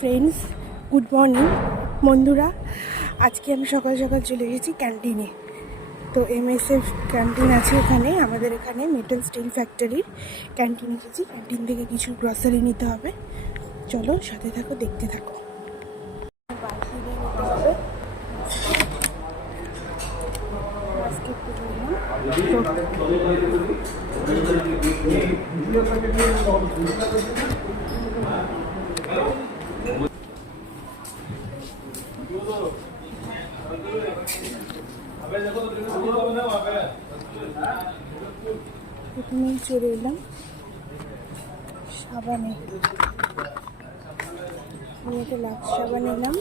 Friends, good morning বন্ধুরা। আজকে আমি সকাল সকাল চলে এসেছি ক্যান্টিনে। তো MSF ক্যান্টিন আছে এখানে, আমাদের এখানে মেটাল স্টিল ফ্যাক্টরির ক্যান্টিন এসেছি। ক্যান্টিন থেকে কিছু গ্রসারি নিতে হবে, চলো সাথে থাকো, দেখতে থাকো। বালতি দিয়ে নিতে হবে, বাস্কেট করে প্রথমেই চলে এলাম সাবানে। আমি একটা লাক্স সাবান নিলাম,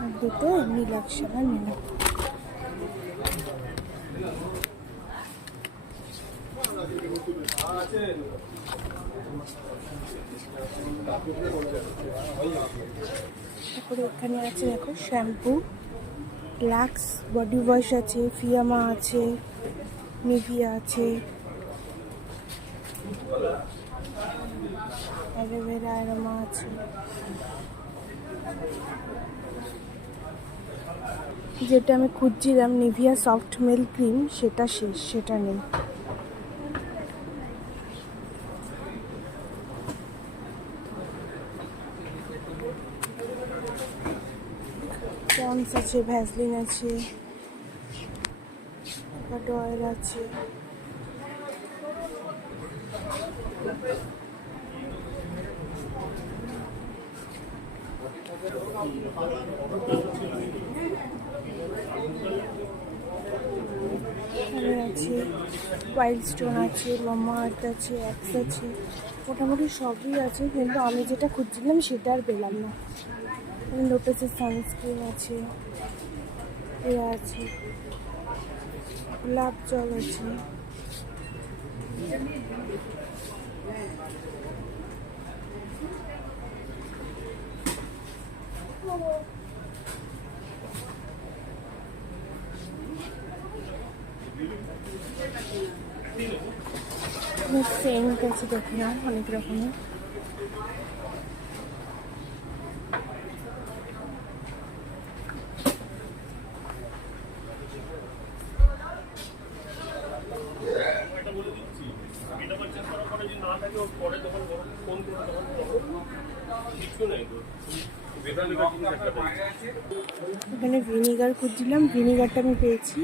আর দুটো এমনি লাক্স সাবান নিলাম। তারপরে এখানে আছে দেখো শ্যাম্পু, লাক্স বডি ওয়াশ আছে, ফিয়ামা আছে, নিভিয়া আছে, অ্যালোভেরা অ্যারোমা আছে। যেটা আমি খুঁজছিলাম নিভিয়া সফট মেল ক্রিম, সেটা শেষ, সেটা নেই। পন্স আছে, ভ্যাসলিন আছে, কোকোনাট অয়েল আছে, আছে ওয়াইল্ড স্টোন আছে, মামা আর্থ আছে, অ্যাক্স আছে, মোটামুটি সবই আছে, কিন্তু আমি যেটা খুঁজছিলাম সেটা আর পেলাম না। লোটাসের সানস্ক্রিন আছে, এরা আছে, গোলাপ জল আছে, সেন্ট আছে দেখলাম অনেক রকমের। এখানে ভিনিগার খুঁজছিলাম, ভিনিগারটা আমি পেয়েছি,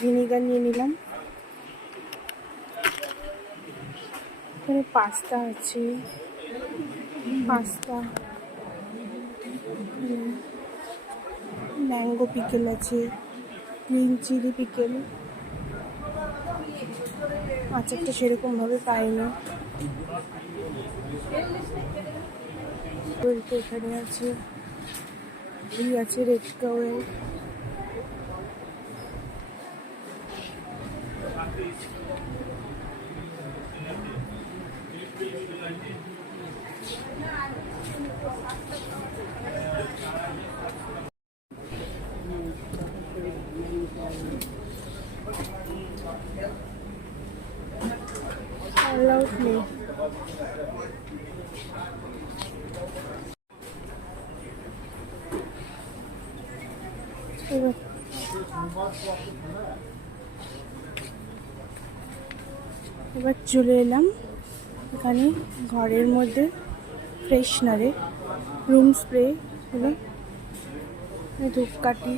ভিনিগার নিয়ে নিলাম। এখানে পাস্তা আছে, পাস্তা, ম্যাঙ্গো পিকেল আছে, গ্রিন চিলি পিকেল। আচারটা সেরকমভাবে পাইনি। এখানে আছে ঘি আছে, রেড কাওয়েল, অল আউট নেই। এবার চলে এলাম এখানে ঘরের মধ্যে ফ্রেশনারে, রুম স্প্রে হলো, ধূপকাঠি,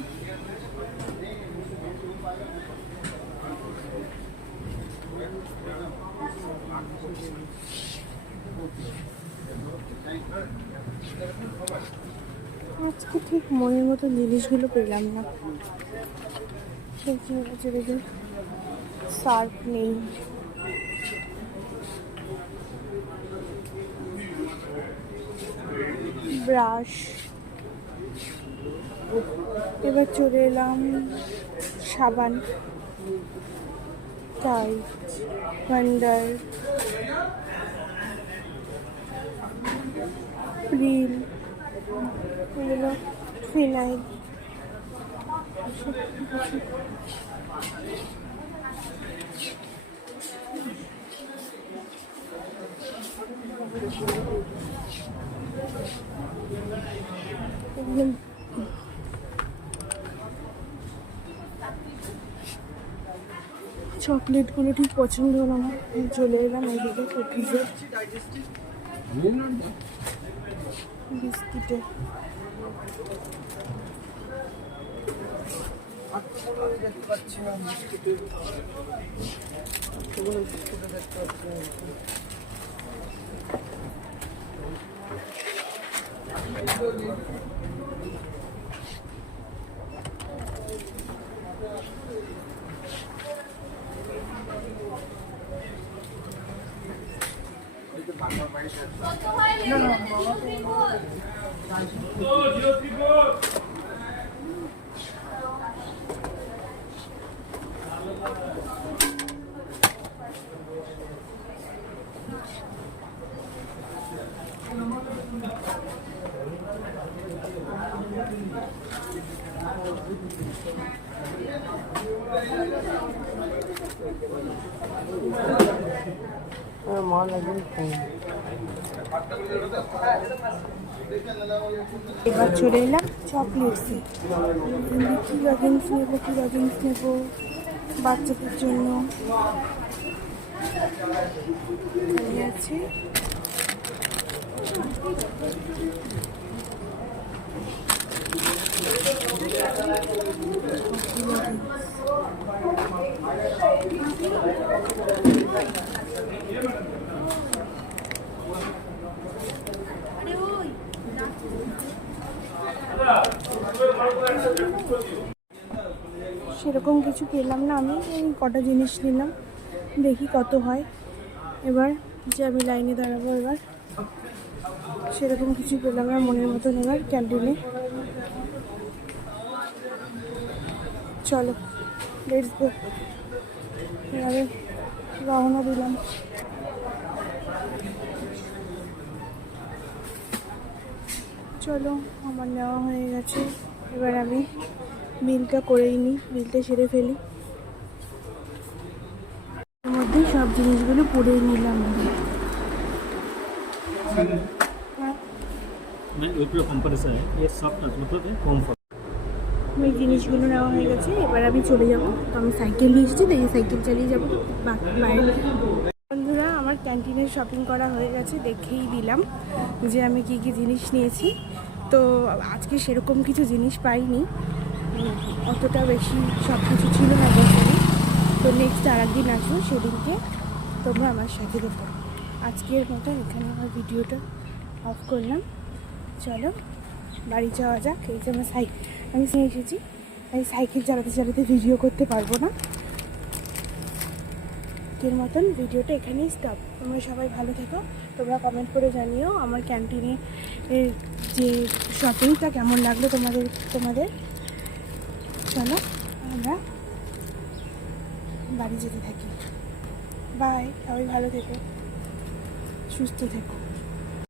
আজকে ঠিক মনের মতো জিনিসগুলো পেলাম না। সার্ফ নেই, ব্রাশ। এবার চলে এলাম সাবান, টাইড, ওয়ান্ডার, প্রিল, এগুলো ফিনাইল। চকলেটগুলো ঠিক পছন্দ হলো না, চলে এলাম এইদিকে কুকিজের বিস্কিটে। এবার চলে এলাম চকলেটসে। কি লজেন্স নেবো বাচ্চাদের জন্য আছে। সেরকম কিছু পেলাম না, আমি এই কটা জিনিস নিলাম, দেখি কত হয়। এবার যে আমি লাইনে দাঁড়াবো, এবার সেরকম কিছু পেলাম না মনের মতন। এবার ক্যান্টিনে চলো, লেটস গো। এবারে রওনা দিলাম। চলো, আমার নেওয়া হয়ে গেছে, এবার আমি বিলটা করেই নিই, বিলটা সেরে ফেলি। এর মধ্যে সব জিনিসগুলো পরেই নিলাম। এই জিনিসগুলো নেওয়া হয়ে গেছে, এবার আমি চলে যাব। তো আমি সাইকেল নিয়ে এসেছি, তাই সাইকেল চালিয়ে যাবো বাইরে। বন্ধুরা, আমার ক্যান্টিনের শপিং করা হয়ে গেছে, দেখেই দিলাম যে আমি কি কি জিনিস নিয়েছি। তো আজকে সেরকম কিছু জিনিস পাইনি, অতটা বেশি সব কিছু ছিল না বছরে। তো নেক্সট আর একদিন আসবো, সেদিনকে তোমরা আমার সাথে দেখো। আজকের মতো এখানে আমার ভিডিওটা অফ করলাম। চলো বাড়ি যাওয়া যাক। এই যে আমার আমি নিয়ে এসেছি, আমি সাইকেল চালাতে চালাতে ভিডিও করতে পারবো না। এর মতন ভিডিওটা এখানেই স্টপ। তোমরা সবাই ভালো থেকো। তোমরা কমেন্ট করে জানিও আমার ক্যান্টিনে যে শপিংটা কেমন লাগলো তোমাদের। চলো আমরা বাড়ি যেতে থাকি। বাই, সবাই ভালো থেকো, সুস্থ থেকো।